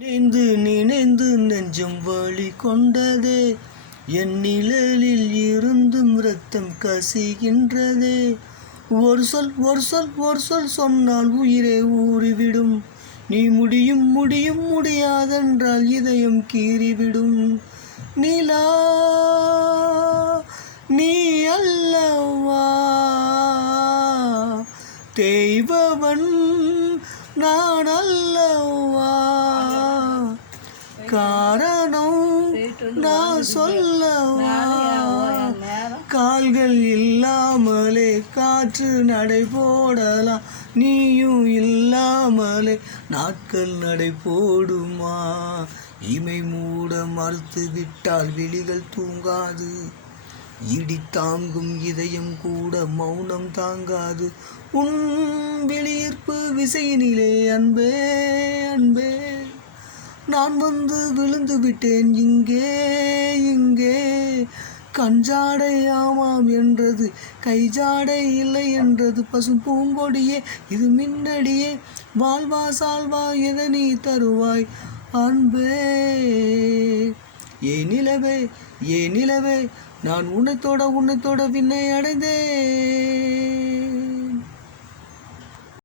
நினைந்து நினைந்து நெஞ்சம் வலி கொண்டதே, என் நிழலில் இருந்தும் இரத்தம் கசிகின்றதே. ஒரு சொல் ஒரு சொல் ஒரு சொல் சொன்னால் உயிரே ஊறிவிடும். நீ முடியும் முடியும் முடியாதென்றால் இதயம் கீறிவிடும். நிலா நீ அல்லவா தேய்பவன் நான் அல்லவா, காரணம் நான் சொல்லவா. கால்கள் இல்லாமலே காற்று நடை போடலாம், நீயும் இல்லாமலே நாட்கள் நடை போடுமா. இமை மூட மறுத்து விட்டால் விழிகள் தூங்காது, இடி தாங்கும் இதயம் கூட மௌனம் தாங்காது. உன் விழியிற்பு விசையினிலே அன்பே அன்பே நான் வந்து விழுந்து விட்டேன் இங்கே இங்கே. கஞ்சாடை ஆமாம் என்றது, கைஜாடை இல்லை என்றது. பசும் பூங்கொடியே இது மின்னடியே, வாழ்வா சால்வா எதை நீ தருவாய் அன்பே. ஏ நிலவே நான் உன்னைத்தோட விண்ணை அடைந்தேன்.